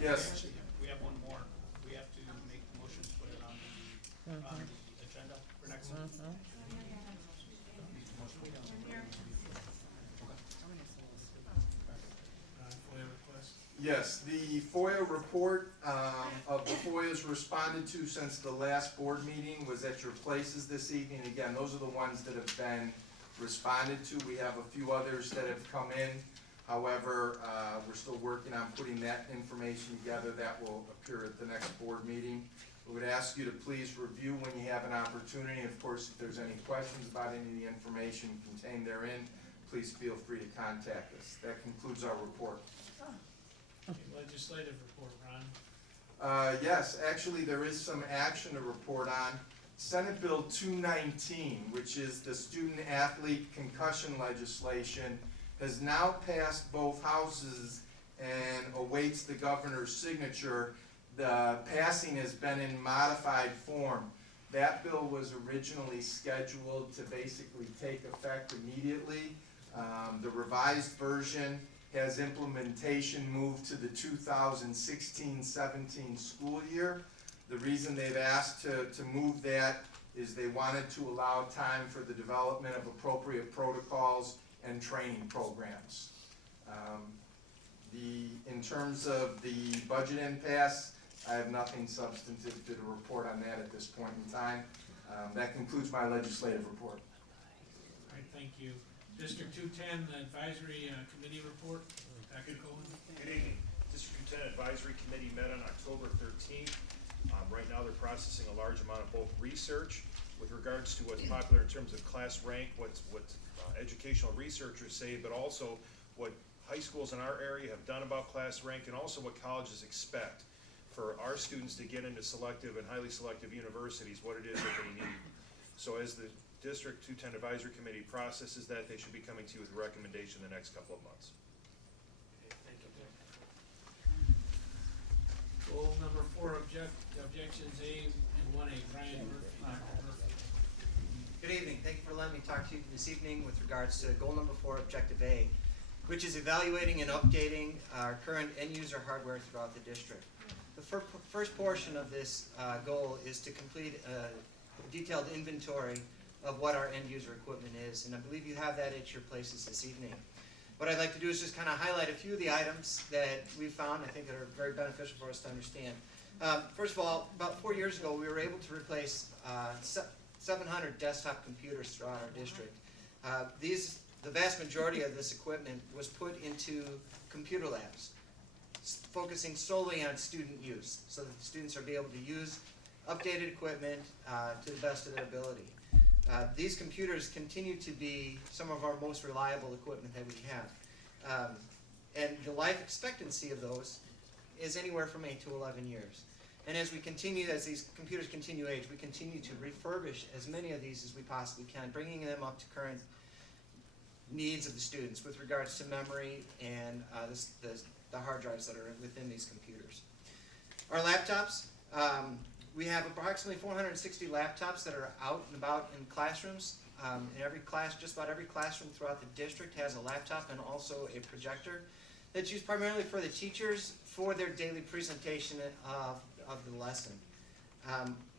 Yes. Actually, we have one more. We have to make the motion to put it on the agenda for next week. FOIA request. Yes, the FOIA report of the FOIAs responded to since the last board meeting was at your places this evening. Again, those are the ones that have been responded to. We have a few others that have come in. However, we're still working on putting that information together. That will appear at the next board meeting. We would ask you to please review when you have an opportunity. Of course, if there's any questions about any of the information contained therein, please feel free to contact us. That concludes our report. Okay, legislative report, Ron. Yes, actually there is some action to report on. Senate Bill 219, which is the student athlete concussion legislation, has now passed both houses and awaits the governor's signature. The passing has been in modified form. That bill was originally scheduled to basically take effect immediately. The revised version has implementation moved to the 2016-17 school year. The reason they've asked to move that is they wanted to allow time for the development of appropriate protocols and training programs. In terms of the budget impasse, I have nothing substantive to report on that at this point in time. That concludes my legislative report. All right, thank you. District 210, the advisory committee report. Dr. Cohen. Good evening. District 210 Advisory Committee met on October 13th. Right now they're processing a large amount of both research with regards to what's popular in terms of class rank, what educational researchers say, but also what high schools in our area have done about class rank, and also what colleges expect for our students to get into selective and highly selective universities, what it is that they need. So as the District 210 Advisory Committee processes that, they should be coming to you with a recommendation in the next couple of months. Okay, thank you. Goal number 4, objections A and 1A. Brian Murphy. Good evening. Thank you for letting me talk to you this evening with regards to goal number 4, objective A, which is evaluating and updating our current end user hardware throughout the district. The first portion of this goal is to complete a detailed inventory of what our end user equipment is, and I believe you have that at your places this evening. What I'd like to do is just kind of highlight a few of the items that we found, I think, that are very beneficial for us to understand. First of all, about 4 years ago, we were able to replace 700 desktop computers throughout our district. The vast majority of this equipment was put into computer labs, focusing solely on student use, so that the students are able to use updated equipment to the best of their ability. These computers continue to be some of our most reliable equipment that we have. And the life expectancy of those is anywhere from 8 to 11 years. And as these computers continue to age, we continue to refurbish as many of these as we possibly can, bringing them up to current needs of the students with regards to memory and the hard drives that are within these computers. Our laptops, we have approximately 460 laptops that are out and about in classrooms. In every class, just about every classroom throughout the district has a laptop and also a projector that's used primarily for the teachers for their daily presentation of the lesson.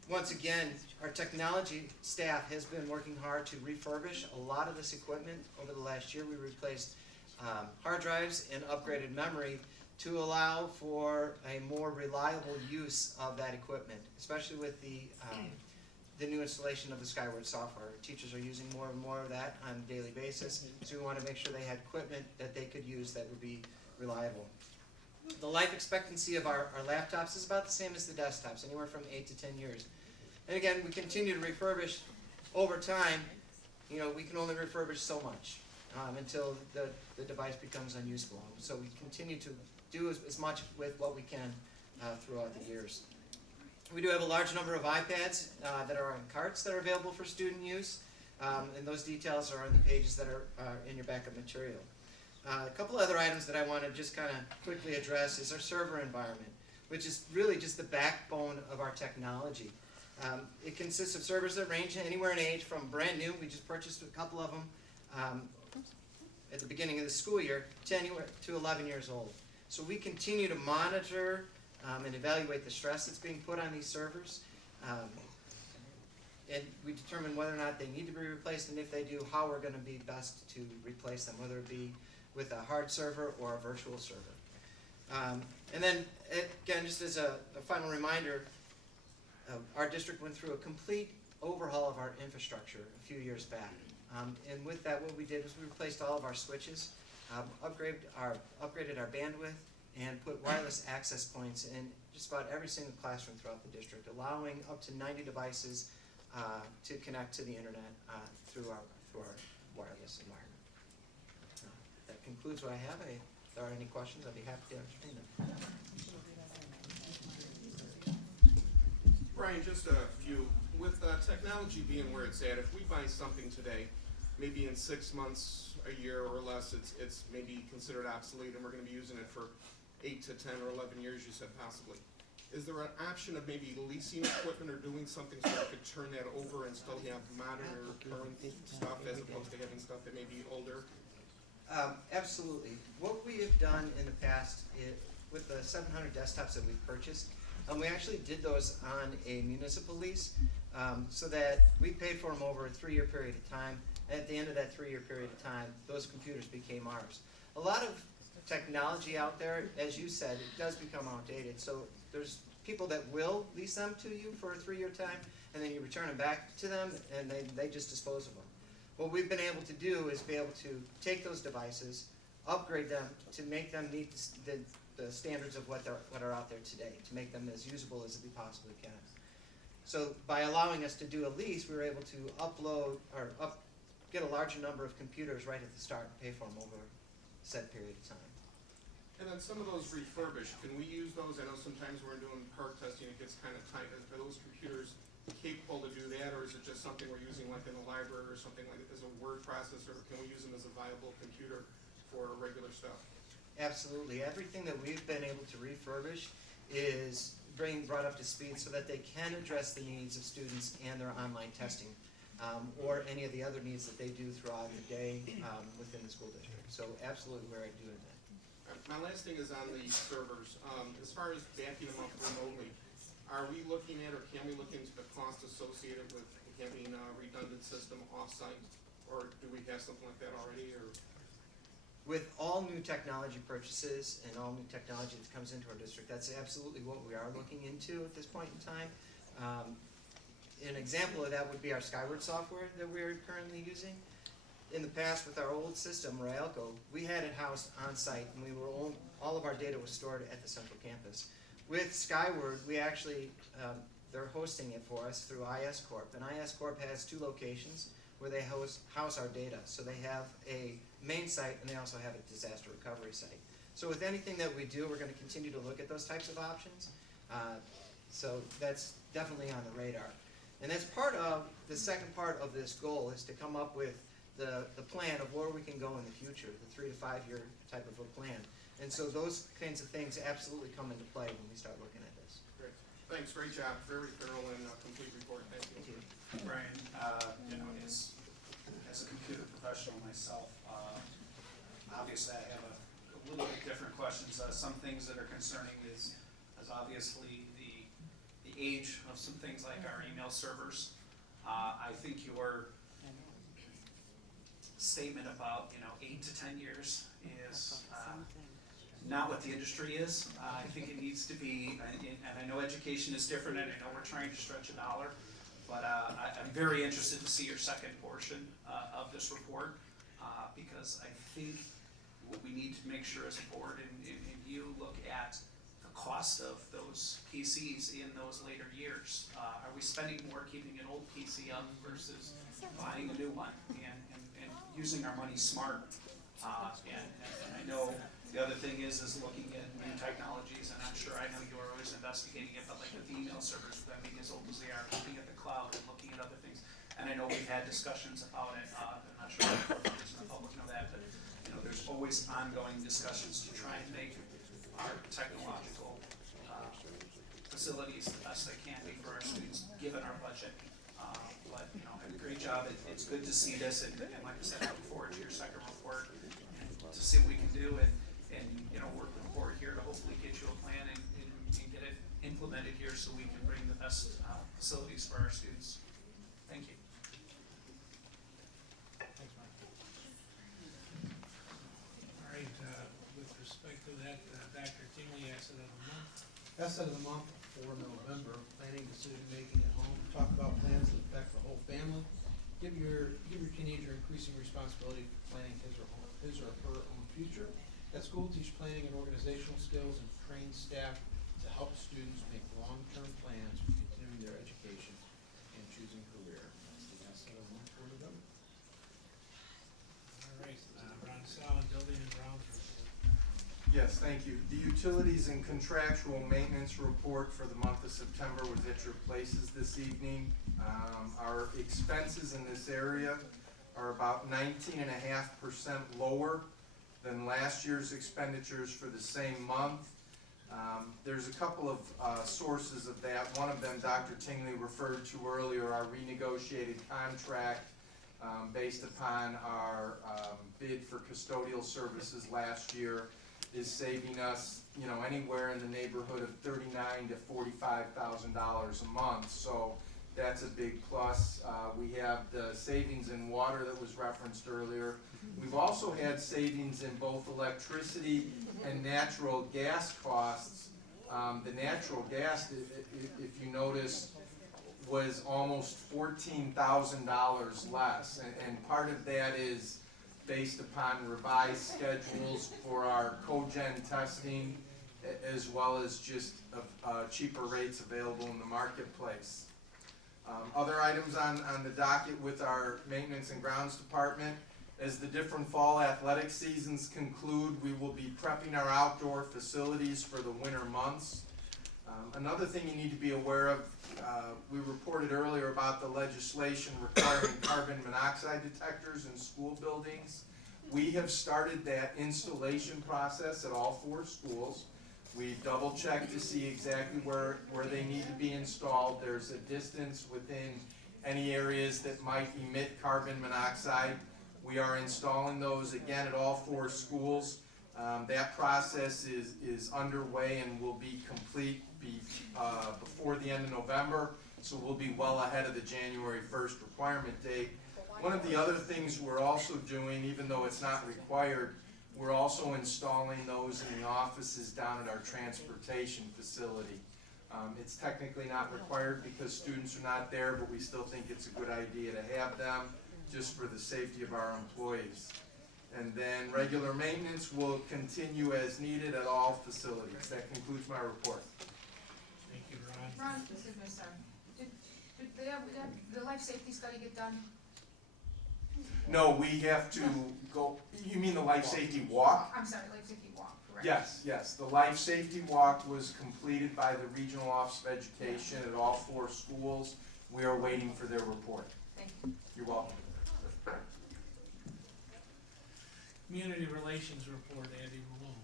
Once again, our technology staff has been working hard to refurbish a lot of this equipment over the last year. We replaced hard drives and upgraded memory to allow for a more reliable use of that equipment, especially with the new installation of the Skyward software. Teachers are using more and more of that on a daily basis, so we want to make sure they had equipment that they could use that would be reliable. The life expectancy of our laptops is about the same as the desktops, anywhere from 8 to 10 years. And again, we continue to refurbish over time. You know, we can only refurbish so much until the device becomes unusable. So we continue to do as much with what we can throughout the years. We do have a large number of iPads that are on carts that are available for student use, and those details are on the pages that are in your backup material. A couple other items that I want to just kind of quickly address is our server environment, which is really just the backbone of our technology. It consists of servers that range anywhere in age from brand new, we just purchased a couple of them at the beginning of the school year, to anywhere to 11 years old. So we continue to monitor and evaluate the stress that's being put on these servers. And we determine whether or not they need to be replaced, and if they do, how we're going to be best to replace them, whether it be with a hard server or a virtual server. And then, again, just as a final reminder, our district went through a complete overhaul of our infrastructure a few years back. And with that, what we did was we replaced all of our switches, upgraded our bandwidth, and put wireless access points in just about every single classroom throughout the district, allowing up to 90 devices to connect to the internet through our wireless environment. That concludes what I have. If there are any questions, I'd be happy to entertain them. Brian, just a few. With technology being where it's at, if we buy something today, maybe in 6 months, a year or less, it's maybe considered obsolete, and we're going to be using it for 8 to 10 or 11 years, you said possibly. Is there an option of maybe leasing equipment or doing something so I could turn that over and still have modern or current stuff as opposed to having stuff that may be older? Absolutely. What we have done in the past with the 700 desktops that we've purchased, we actually did those on a municipal lease so that we paid for them over a 3-year period of time. And at the end of that 3-year period of time, those computers became ours. A lot of technology out there, as you said, it does become outdated. So there's people that will lease them to you for a 3-year time, and then you return them back to them, and they just dispose of them. What we've been able to do is be able to take those devices, upgrade them to make them meet the standards of what are out there today, to make them as usable as we possibly can. So by allowing us to do a lease, we were able to get a larger number of computers right at the start and pay for them over a set period of time. And then some of those refurbished, can we use those? I know sometimes when we're doing park testing, it gets kind of tight. Are those computers capable to do that, or is it just something we're using like in the library or something like as a word processor? Can we use them as a viable computer for regular stuff? Absolutely. Everything that we've been able to refurbish is brought up to speed so that they can address the needs of students and their online testing, or any of the other needs that they do throughout the day within the school district. So absolutely, we're doing that. My last thing is on the servers. As far as backing them up remotely, are we looking at or can we look into the cost associated with having a redundant system off-site, or do we have something like that already? Or With all new technology purchases and all new technology that comes into our district, that's absolutely what we are looking into at this point in time. An example of that would be our Skyward software that we're currently using. In the past, with our old system, Railco, we had it housed on site, and all of our data was stored at the central campus. With Skyward, we actually, they're hosting it for us through IS Corp. And IS Corp has 2 locations where they house our data. So they have a main site, and they also have a disaster recovery site. So with anything that we do, we're going to continue to look at those types of options. So that's definitely on the radar. And that's part of, the second part of this goal is to come up with the plan of where we can go in the future, the 3 to 5 year type of a plan. And so those kinds of things absolutely come into play when we start looking at this. great. Thanks, great job. Very thorough and complete report. Thank you. Thank you. Brian, as a computer professional myself, obviously I have a little bit different questions. Some things that are concerning is obviously the age of some things like our email servers. I think your statement about 8 to 10 years is not what the industry is. I think it needs to be, and I know education is different, and I know we're trying to stretch a dollar, but I'm very interested to see your second portion of this report, because I think what we need to make sure as a board, and you look at the cost of those PCs in those later years. Are we spending more keeping an old PC up versus buying a new one and using our money smart? And I know the other thing is looking at new technologies, and I'm sure I know you're always investigating it, but like with email servers, I mean, as old as they are, looking at the cloud and looking at other things. And I know we've had discussions about it. I'm not sure if the public know that, but there's always ongoing discussions to try and make our technological facilities the best they can be for our students, given our budget. But a great job. It's good to see this, and like I said, I look forward to your second report and to see what we can do, and work with the board here to hopefully get you a plan and get it implemented here so we can bring the best facilities for our students. Thank you. Thanks, Mike. All right, with respect to that, Dr. Tingley, asset of the month. Asset of the month for November, planning decision-making at home, talk about plans that affect the whole family. Give your teenager increasing responsibility for planning his or her own future. At school, teach planning and organizational skills and train staff to help students make long-term plans for continuing their education and choosing career. That's the asset of the month for November. All right, Ron Sal, building and grounds report. Yes, thank you. The utilities and contractual maintenance report for the month of September was at your places this evening. Our expenses in this area are about 19.5% lower than last year's expenditures for the same month. There's a couple of sources of that. One of them Dr. Tingley referred to earlier, our renegotiated contract based upon our bid for custodial services last year is saving us, anywhere in the neighborhood of $39,000 to $45,000 a month. So that's a big plus. We have the savings in water that was referenced earlier. We've also had savings in both electricity and natural gas costs. The natural gas, if you notice, was almost $14,000 less. And part of that is based upon revised schedules for our cogen testing, as well as just cheaper rates available in the marketplace. Other items on the docket with our maintenance and grounds department, as the different fall athletic seasons conclude, we will be prepping our outdoor facilities for the winter months. Another thing you need to be aware of, we reported earlier about the legislation requiring carbon monoxide detectors in school buildings. We have started that installation process at all 4 schools. We double checked to see exactly where they need to be installed. There's a distance within any areas that might emit carbon monoxide. We are installing those again at all 4 schools. That process is underway and will be complete before the end of November, so we'll be well ahead of the January 1st requirement date. One of the other things we're also doing, even though it's not required, we're also installing those in the offices down at our transportation facility. It's technically not required because students are not there, but we still think it's a good idea to have them just for the safety of our employees. And then regular maintenance will continue as needed at all facilities. That concludes my report. Thank you, Ron. Ron, excuse me, sir. Did the life safety study get done? No, we have to go, you mean the life safety walk? I'm sorry, life safety walk, correct? Yes, the life safety walk was completed by the Regional Office of Education at all 4 schools. We are waiting for their report. Thank you. You're welcome. Community relations report, Andy Malone.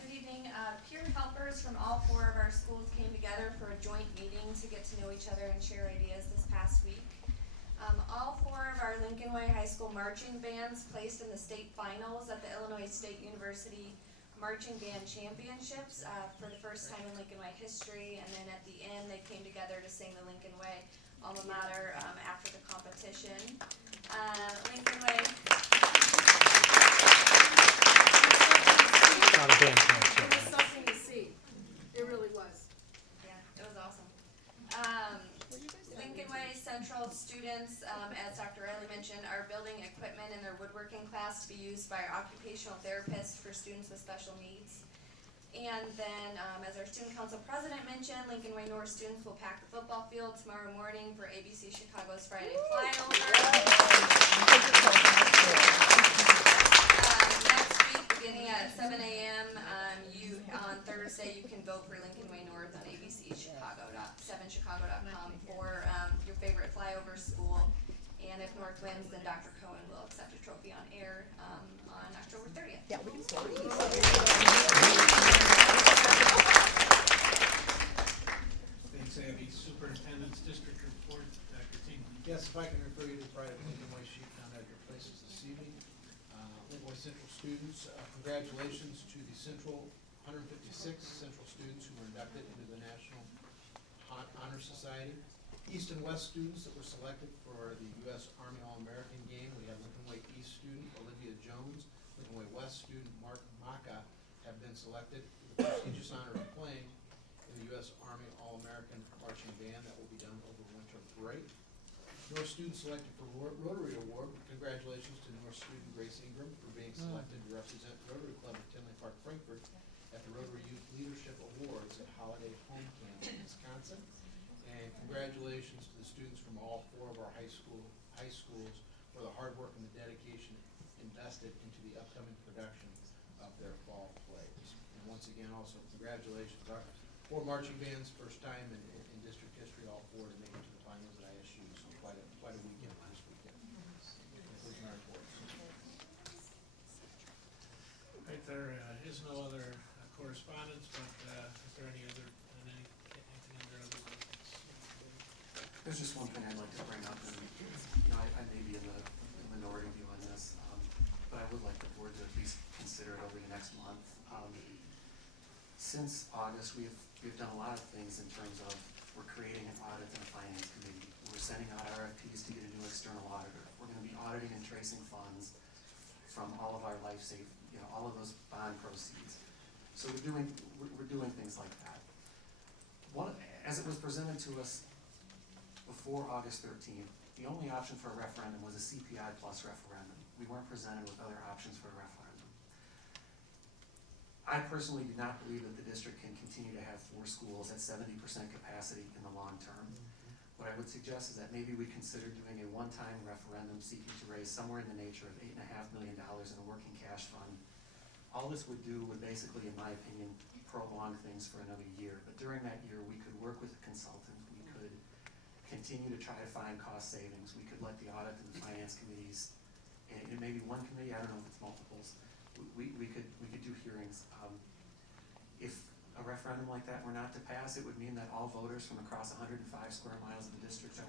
Good evening. Peer helpers from all 4 of our schools came together for a joint meeting to get to know each other and share ideas this past week. All 4 of our Lincoln Way High School marching bands placed in the state finals at the Illinois State University Marching Band Championships for the first time in Lincoln Way history, and then at the end they came together to sing the Lincoln Way alma mater after the competition. Lincoln Way. Not a band It was something to see. It really was. Yeah, it was awesome. Lincoln Way Central students, as Dr. Riley mentioned, are building equipment in their woodworking class to be used by our occupational therapists for students with special needs. And then, as our student council president mentioned, Lincoln Way North students will pack the football field tomorrow morning for ABC Chicago's Friday flyover. Next week, beginning at 7 a.m., on Thursday, you can vote for Lincoln Way North on abcchicago.7chicago.com for your favorite flyover school. And if North wins, then Dr. Cohen will accept a trophy on air on October 30th. Yeah, we can start. Thanks, Abby. Superintendent's district report, Dr. Tingley. Yes, if I can refer you to the private Lincoln Way sheet found at your places this evening. Lincoln Way Central students, congratulations to the Central 156 Central students who were inducted into the National Honor Society. East and West students that were selected for the U.S. Army All-American game. We have Lincoln Way East student Olivia Jones, Lincoln Way West student Mark Maka have been selected for the prestigious honor of playing in the U.S. Army All-American Marching Band that will be done over winter break. North student selected for Rotary Award. Congratulations to North student Grace Ingram for being selected to represent Rotary Club of Tinley Park, Frankfurt at the Rotary Youth Leadership Awards at Holiday Home Camp in Wisconsin. And congratulations to the students from all 4 of our high schools for the hard work and the dedication invested into the upcoming production of their fall plays. And once again, also congratulations, our 4 marching bands, first time in district history, all 4 to make it to the finals at ISU. So quite a weekend this weekend. Concludes my report. Right, there is no other correspondence, but is there anything under other business? There's just one thing I'd like to bring up, and, I may be in the minority view on this, but I would like the board to at least consider it over the next month. Since August, we've done a lot of things in terms of, we're creating an audit and a finance committee. We're sending out RFPs to get a new external auditor. We're gonna be auditing and tracing funds from all of our life safety, all of those bond proceeds. So we're doing things like that. As it was presented to us before August 13th, the only option for a referendum was a CPI plus referendum. We weren't presented with other options for a referendum. I personally do not believe that the district can continue to have 4 schools at 70% capacity in the long term. What I would suggest is that maybe we consider doing a one-time referendum seeking to raise somewhere in the nature of $8.5 million in a working cash fund. All this would do would basically, in my opinion, prolong things for another year. But during that year, we could work with a consultant. We could continue to try to find cost savings. We could let the audit and the finance committees, and maybe one committee, I don't know if it's multiples, we could do hearings. If a referendum like that were not to pass, it would mean that all voters from across 105 square miles of the district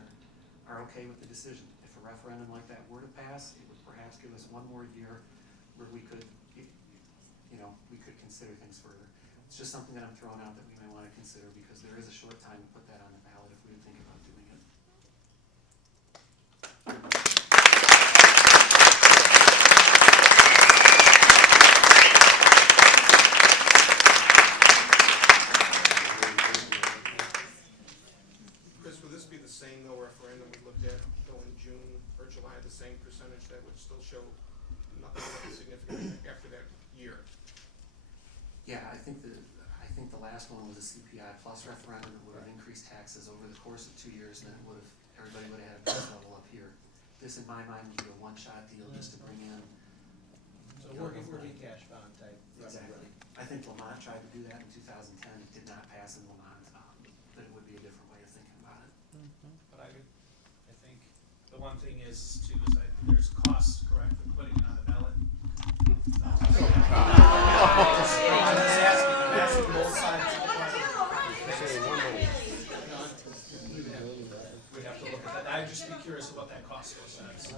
are okay with the decision. If a referendum like that were to pass, it would perhaps give us one more year where we could, we could consider things further. It's just something that I'm throwing out that we may want to consider, because there is a short time to put that on the ballot if we would think about doing it. Chris, would this be the same though referendum we looked at going June or July, the same percentage that would still show nothing really significant after that year? Yeah, I think the last one was a CPI plus referendum that would have increased taxes over the course of 2 years, and then everybody would have had a base level up here. This, in my mind, would be a one-shot deal just to bring in. So working cash bond type. Exactly. I think Lamont tried to do that in 2010. It did not pass in Lamont, but it would be a different way of thinking about it. But I think the one thing is too, is there's costs, correct, with putting it on the ballot. I'm just asking both sides of the question. We'd have to look at that. I'd just be curious about that cost goes next.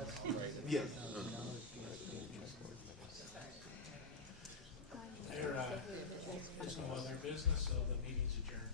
Yeah. There is no other business, so the meeting's adjourned.